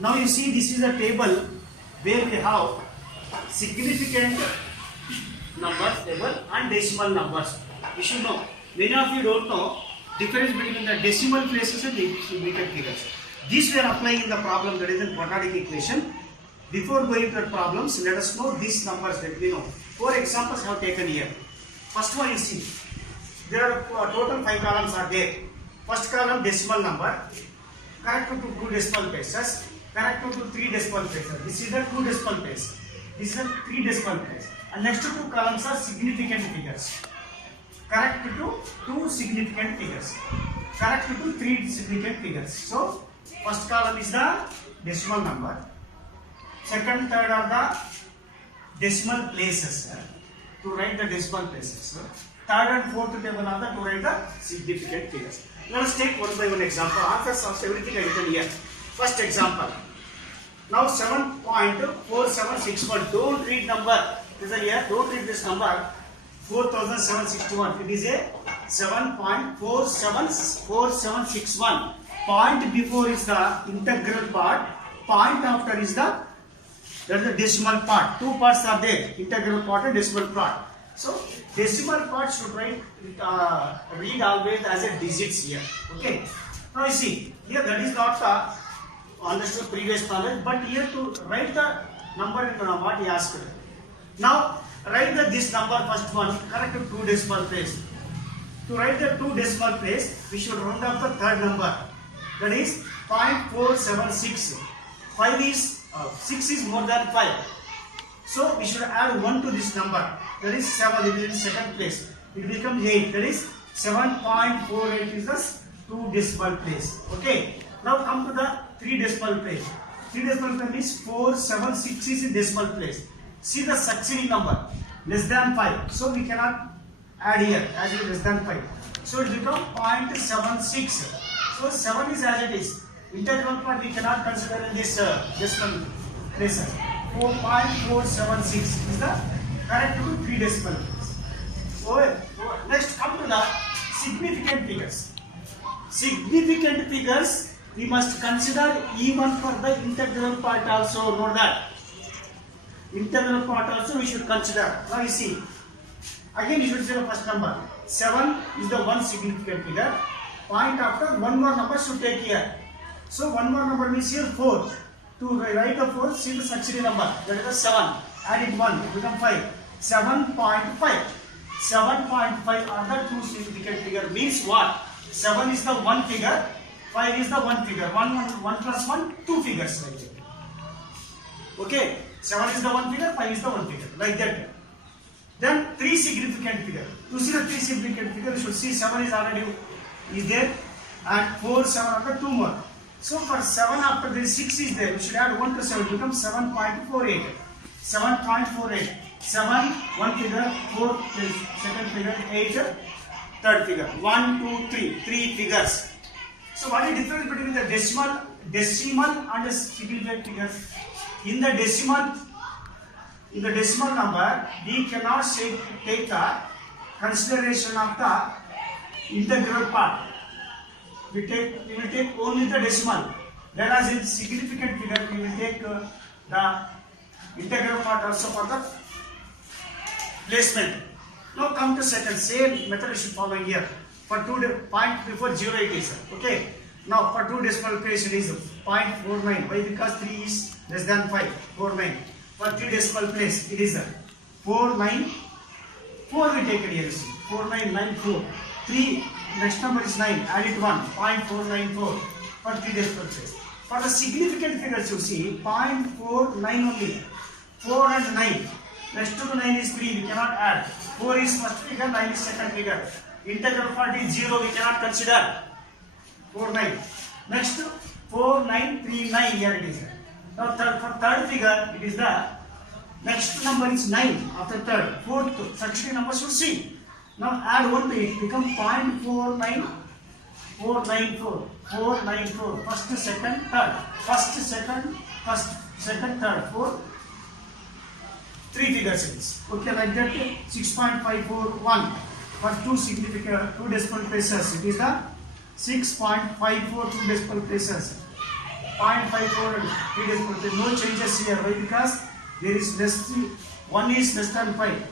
Now you see this is a table where we have significant numbers table and decimal numbers. You should know. Many of you don't know difference between the decimal places and the significant figures. This we are applying in the problem, that is in quadratic equation. Before going to the problems, let us know these numbers that we know. 4 examples I have taken here. First one you see, there are total 5 columns are there. First column decimal number, correct to 2 decimal places, correct to 3 decimal places. This is the 2 decimal place. This is a 3 decimal place. And next 2 columns are significant figures. Correct to 2 significant figures. Correct to 3 significant figures. So first column is the decimal number. Second, third are the decimal places. To write the decimal places. Third and fourth table are the to write the significant figures. Let us take one by one example. Answers of everything I written here. First example. Now 7.4761. Don't read number. This is here. Don't read this number. 4761. It is a 7.4761. Point before is the integral part. Point after is the decimal part. 2 parts are there. Integral part and decimal part. So decimal part should read always as a digits here. Okay. Now you see here that is not understood previous knowledge, but here to write the number in what he asked. Now write this number first one correct to 2 decimal place. To write the 2 decimal place, we should round up the third number. That is 0.476. 6 is more than 5. So we should add 1 to this number. That is 7. It is in second place. It becomes 8. That is 7.48 is the 2 decimal place. Okay. Now come to the 3 decimal place. 3 decimal place means 476 is in decimal place. See the succeeding number less than 5. So we cannot add here as it is less than 5. So it becomes 0.76. So 7 is as it is. Integral part we cannot consider in this decimal place. 4.476 is the correct to 3 decimal place. Next come to the significant figures. Significant figures we must consider even for the integral part also. Note that. Integral part also we should consider. Now you see. Again you should say the first number. 7 is the one significant figure. Point after one more number should take here. So one more number means here 4. To write the 4, see the succeeding number. That is the 7. Add it 1. It becomes 5. 7.5. 7.5 are the 2 significant figure. Means what? 7 is the one figure. 5 is the one figure. 1 plus 1, 2 figures. Like that. Okay. 7 is the one figure. 5 is the one figure. Like that. Then 3 significant figure. To see the 3 significant figure, you should see 7 is already there. And 4, 7 are the 2 more. So for 7 after this 6 is there, we should add 1 to 7, it becomes 7.48. 7.48. 7, one figure, 4, second figure, 8, third figure. 1, 2, 3, 3 figures. So what is the difference between the decimal and the significant figures? In the decimal number, we cannot take the consideration of the integral part. We will take only the decimal. Whereas in significant figure, we will take the integral part also for the placement. Now come to second. Same method we should follow here. For 2 point before 0 it is. Okay. Now for 2 decimal place it is 0.49. Why? Because 3 is less than 5. 49. For 3 decimal place it is 494. We take it here. 4994. 3. Next number is 9. Add it 1. 0.494 for 3 decimal place. For the significant figures, you see 0.49 only. 4 and 9. Next to the 9 is 3. We cannot add. 4 is first figure. 9 is second figure. Integral part is 0. We cannot consider. 49. Next 4939. Here it is. Now for third figure, it is the next number is 9 after third. Fourth succeeding number should see. Now add 1 to it, become 0.49494. 494. First, second, third. First, second, third. 4. 3 figures it is. Okay, like that 6.541. For 2 significant 2 decimal places, it is the 6.542 decimal places. 0.54 and 3 decimal place. No changes here. Why? Because there is less, 1 is less than 5.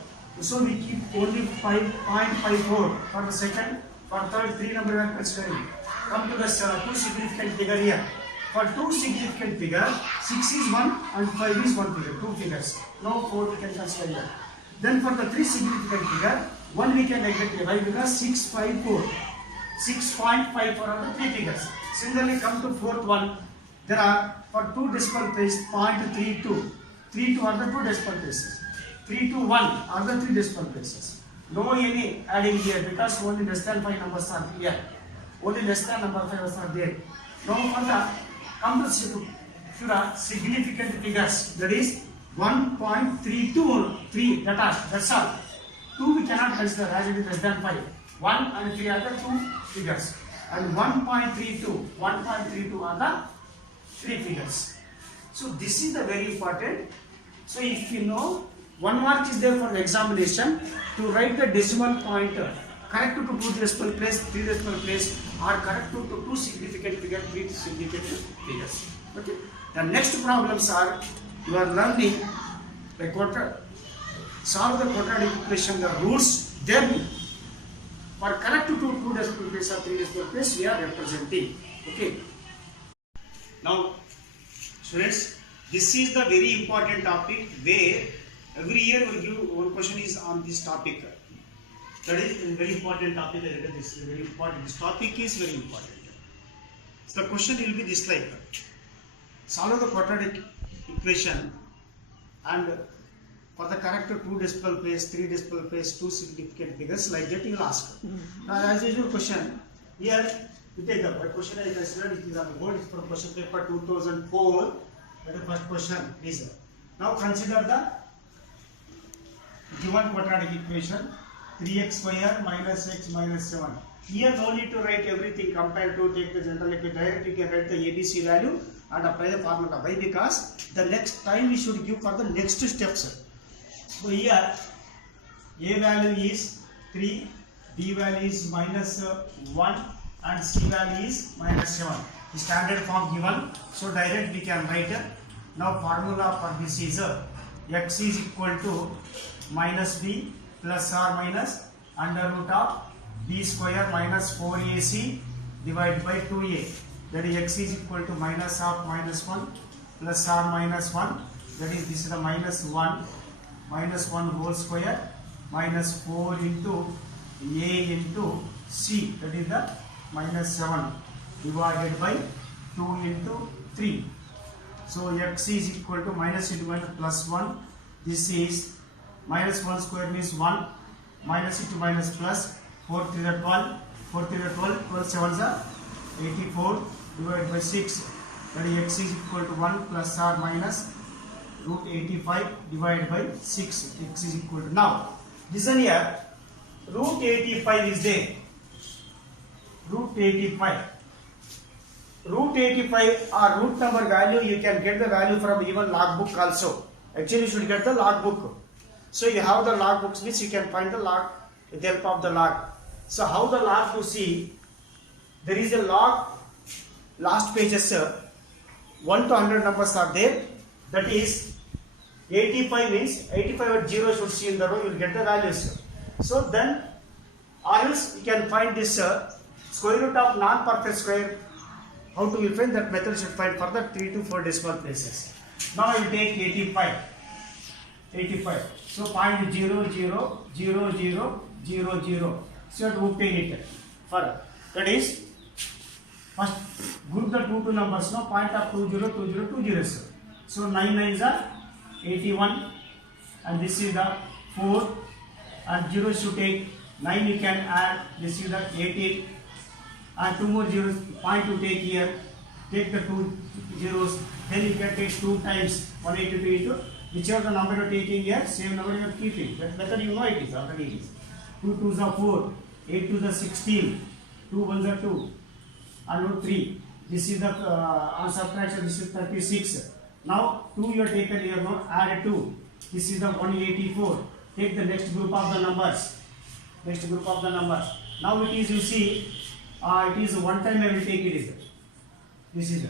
So we keep only 5.54 for the second. For third, 3 number we are considering. Come to the two significant figure here. For two significant figure, 6 is 1 and 5 is 1 figure. Two figures. No 4 we can consider here. Then for the three significant figure, 1 we can neglect. Why? Because 6.54 are the three figures. Similarly, come to fourth one. There are for two decimal places 0.32. 32 are the two decimal places. 3 to 1 are the three decimal places. No any adding here because only less than 5 numbers are here. Only less than number 5 are there. Now for the come to significant figures, that is 1.323. That's all. 2 we cannot consider as it is less than 5. 1 and 3 are the two figures, and 1.32 are the three figures. So this is the very important. So if you know, 1 mark is there for the examination to write the decimal pointer correct to 2 decimal place, 3 decimal place, or correct to 2 significant figures, 3 significant figures. Okay. The next problems are you are learning the solve the quadratic equation, the roots. Then for correct to 2 decimal place or 3 decimal place, we are representing. Okay. Now, students, this is the very important topic where every year we give one question is on this topic. That is a very important topic. This is very important. This topic is very important. So the question will be this like: solve the quadratic equation and for the correct 2 decimal place, 3 decimal place, 2 significant figures, like that you will ask. Now, as usual question, here you take the question I considered, it is on the board, it is from question paper 2004. That is the first question is. Now consider the given quadratic equation 3x square minus x minus 7. Here no need to write everything compared to take the general equation. Directly you can write the ABC value and apply the formula. Why? Because the next time we should give for the next steps. So here A value is 3, B value is minus 1 and C value is minus 7. The standard form given. So direct we can write. Now formula for this is x is equal to minus b plus or minus under root of b square minus 4ac divided by 2a. That is x is equal to minus of minus 1 plus or minus 1. That is this is the minus 1 whole square minus 4 into a into c. That is the minus 7 divided by 2 into 3. So x is equal to minus into minus plus 1. This is minus 1 square means 1, minus into minus plus 4 3 the 12, 4 3 the 12, 12 7 are 84 divided by 6. That is x is equal to 1 plus or minus root 85 divided by 6. X is equal to, now listen here, root 85 is there. Root 85 or root number value, you can get the value from even log book also. Actually you should get the log book. So you have the log books which you can find the log with the help of the log. So how the log to see? There is a log, last pages 1 to 100 numbers are there. That is 85 means 85 at 0 should see in the row, you will get the values. So then or else you can find this square root of non-perfect square. How to find that method should find for the 3 to 4 decimal places. Now I will take 85. So 0.000000. So you have to obtain it. For that is first group the two numbers. Now point of 2020. So 9 9s are 81, and this is the 4, and 0 should take 9. You can add. This is the 18. And 2 more zeros, point to take here, take the 2 zeros, then you can take 2 times 182 into whichever the number you are taking here, same number you are keeping. That method you know it is already. 2 2s are 4, 8 2s are 16, 2 1s are 2, and root 3. This is the on subtraction, this is 36. Now 2 you are taken here, now add 2. This is the 184. Take the next group of the numbers. Now it is, you see, it is one time I will take it. This is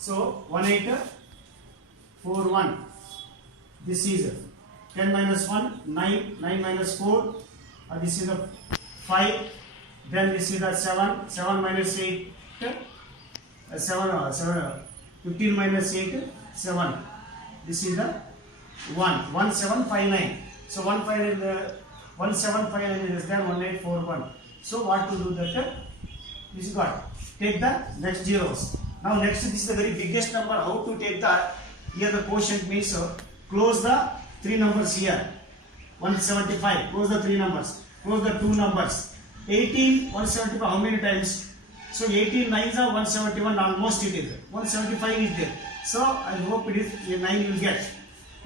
So 1841. This is 10 minus 1, 9, 9 minus 4, this is a 5, then this is a 7, 7 minus 8, 15 minus 8, 7, this is the 1, 1759, so 1759 is less than 1841, so what to do that, this is what, take the next zeros. Now next, this is the very biggest number, how to take that, here the quotient means, close the 3 numbers here, 175, close the 3 numbers, close the 2 numbers, 18, 175, how many times? So 18 9s are 171, almost it is, 175 is there. So I hope it is, 9 you will get,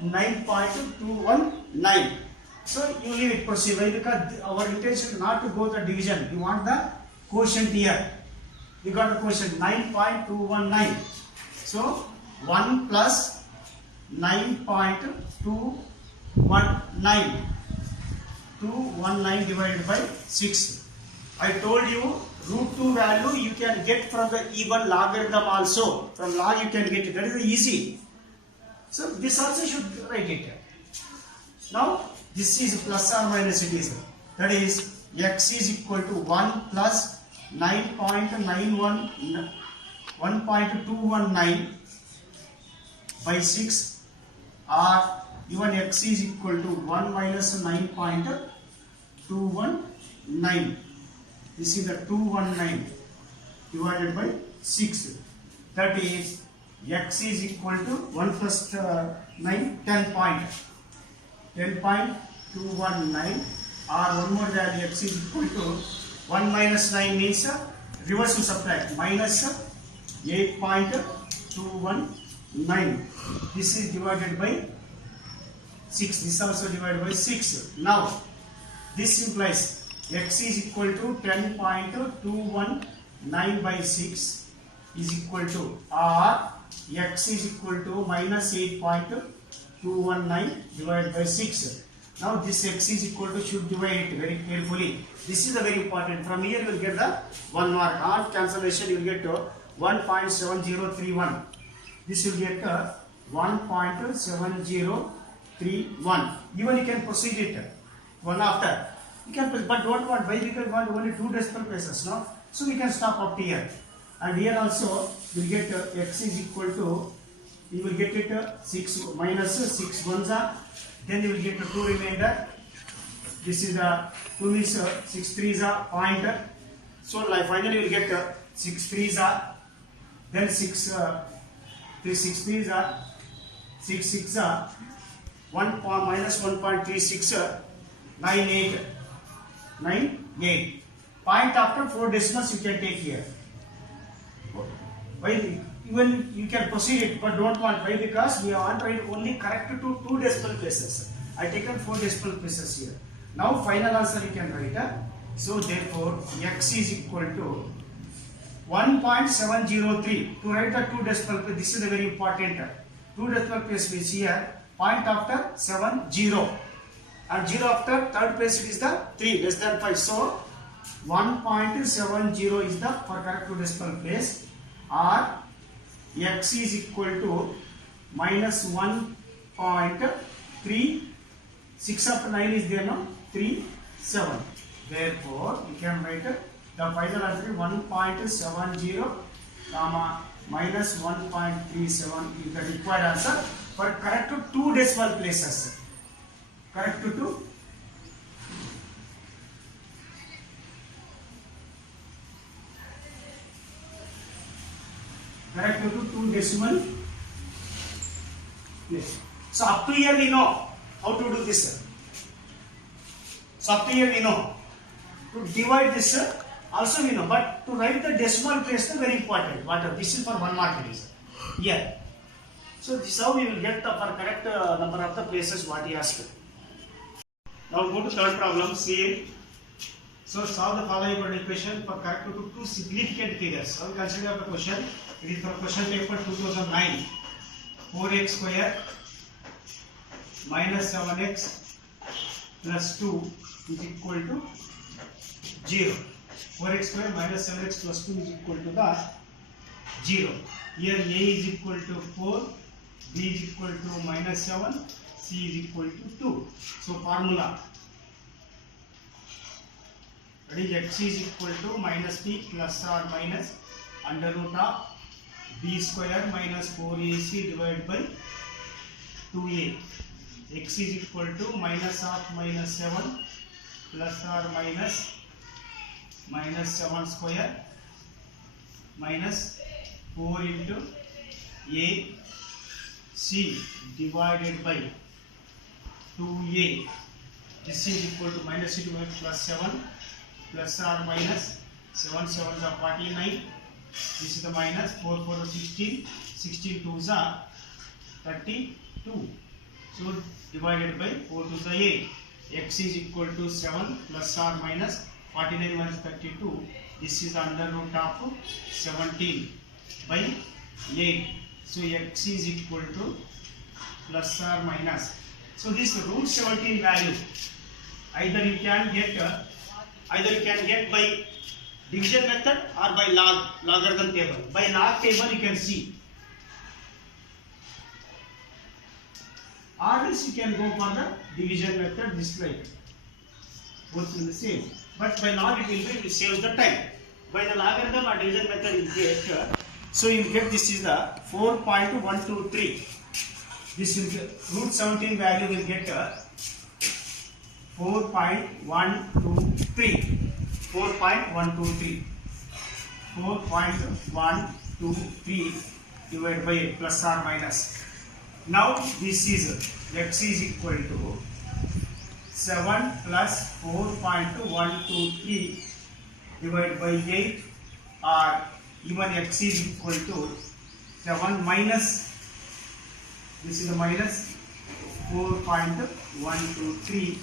9.219. So you leave it, proceed, why? Because our intention is not to go the division, we want the quotient here. We got the quotient 9.219. So 1 plus 9.219. 219 divided by 6. I told you root 2 value you can get from the even logarithm also. From log you can get it. That is easy. So this also should write it. Now this is plus or minus it is. That is x is equal to 1 plus 1.219 by 6, or even x is equal to 1 minus 9.219. This is the 219 divided by 6. That is x is equal to 1 plus 9, 10.219, or one more value x is equal to 1 minus 9 means reverse to subtract, minus 8.219. This is divided by 6. This also divided by 6. Now this implies x is equal to 10.219 by 6 is equal to, or x is equal to minus 8.219 divided by 6. Now this x is equal to, should divide it very carefully. This is the very important. From here you will get the 1 mark. On cancellation you will get 1.7031. This will get 1.7031. Even you can proceed it one after. You can, but don't want, why? Because we want only 2 decimal places, no? So we can stop up here. And here also you will get x is equal to, you will get it 6 minus 6 ones are, then you will get 2 remainder. This is the 2 means 6 3s are pointer. So like finally you will get 6 3s are, then 6 3s are, 6 6 are, 1 minus 1.36 9 8. Point after 4 decimals you can take here. Why? Even you can proceed it, but don't want. Why? Because we want to write only correct to 2 decimal places. I taken 4 decimal places here. Now final answer you can write. So therefore x is equal to 1.703. To write the 2 decimal place, this is a very important. 2 decimal place means here point after 70, and 0 after third place it is the 3 less than 5. So 1.70 is the for correct 2 decimal place, or x is equal to minus 1.3. 6 after 9 is there, no? 3 7. Therefore you can write the final answer is 1.70 comma minus 1.37 is the required answer for correct to 2 decimal places. Correct to 2. Correct to 2 decimal place. So up to here we know how to do this. So up to here we know. To divide this also we know, but to write the decimal place is very important. What this is for 1 mark it is here. So this is how we will get the for correct number of the places what he asked. Now go to third problem. See. So solve the following equation for correct to 2 significant figures. Now consider the question. It is from question paper 2009. 4x square minus 7x plus 2 is equal to 0. 4x square minus 7x plus 2 is equal to the 0. Here A is equal to 4, B is equal to -7, C is equal to 2. So formula, that is x is equal to minus b plus or minus under root of b square minus 4ac divided by 2a. X is equal to minus of minus 7 plus or minus 7 square minus 4 into a c divided by 2a. This is equal to minus into plus 7 plus or minus 7 7s are 49. This is the minus 4 4 is 16. 16 2s are 32. So divided by 4 2s are 8. X is equal to 7 plus or minus 49 minus 32. This is under root of 17 by 8. So x is equal to plus or minus. So this root 17 value either you can get by division method or by logarithm table. By log table you can see, or else you can go for the division method. This like both in the same, but by log it will be saves the time. By the logarithm or division method you get, so you get this is the 4.123. This will get root 17 value will get 4.123. 4.123 divided by 8 plus or minus. Now this is x is equal to 7 plus 4.123 divided by 8, or even x is equal to 7 minus, this is the minus 4.123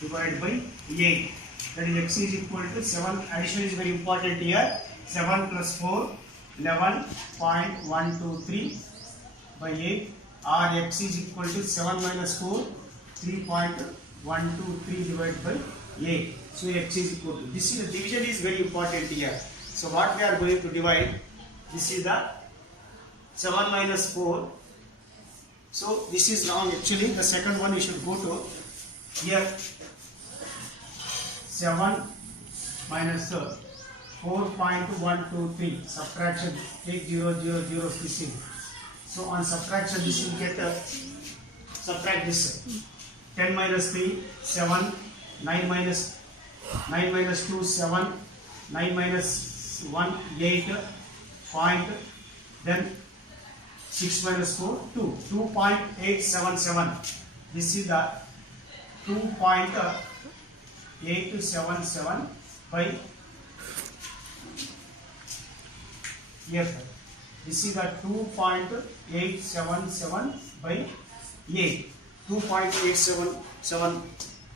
divided by 8. That is x is equal to 7. Addition is very important here. 7 plus 4, 11.123 by 8, or x is equal to 7 minus 4, 3.123 divided by 8. So x is equal to, this is the division is very important here. So what we are going to divide, this is the 7 minus 4. So this is wrong actually. The second one you should go to here. 7 minus 4.123, subtraction, take 0 0 0 this in. So on subtraction this will get subtract this, 10 minus 3 7, 9 minus 2 7, 9 minus 1 8 point, then 6 minus 4 2, 2.877. This is the 2.877 by here. This is the 2.877 by 8. 2.877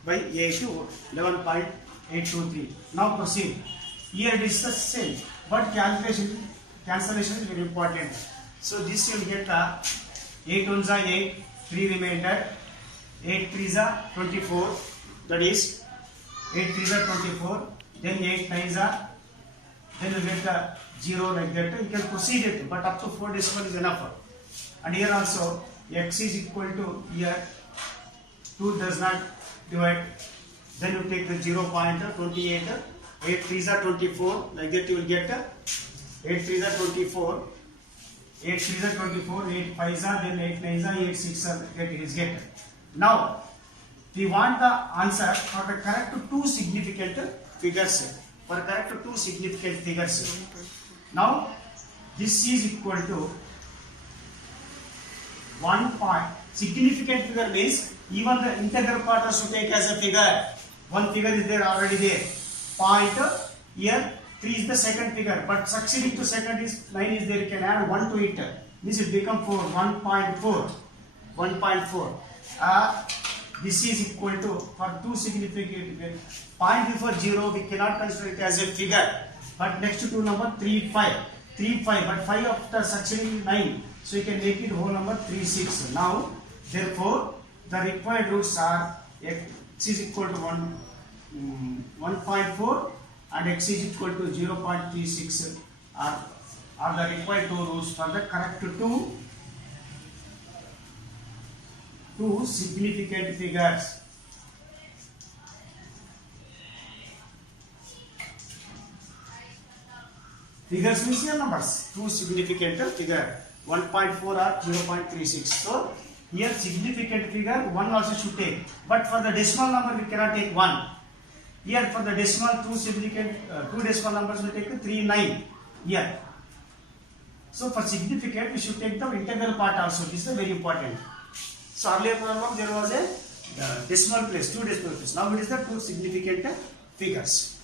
by 8 to 11.823. Now proceed. Here it is the same, but cancellation is very important. So this you will get 8 ones are 8, 3 remainder, 8 3s are 24. That is 8 3s are 24. Then 8 9s are. Then you get the 0 like that. You can proceed it, but up to 4 decimal is enough. And here also x is equal to, here 2 does not divide. Then you take the 0.28. 8 3s are 24. Like that you will get 8 3s are 24. 8 3s are 24. 8 5s are, then 8 9s are, 8 6s are. That it is get. Now we want the answer for the correct two significant figures. For correct two significant figures. Now this is equal to 1 point. Significant figure means even the integral part also take as a figure. One figure is there already there. Point here 3 is the second figure, but succeeding to second is 9 is there. You can add 1 to it. This will become 4. 1.4. 1.4. This is equal to, for two significant point before 0 we cannot consider it as a figure, but next to two number 3 5, but 5 after succeeding 9, so you can make it whole number 3 6. Now therefore the required roots are x is equal to 1.4 and x is equal to 0.36 are are the required two rules for the correct two significant figures. Figures means here numbers. Two significant figure 1.4 or 0.36. So here significant figure 1 also should take. But for the decimal number we cannot take 1. Here for the decimal two decimal numbers will take 39 here. So for significant we should take the integral part also. This is very important. So earlier problem there was a decimal place, two decimal place. Now it is the two significant figures.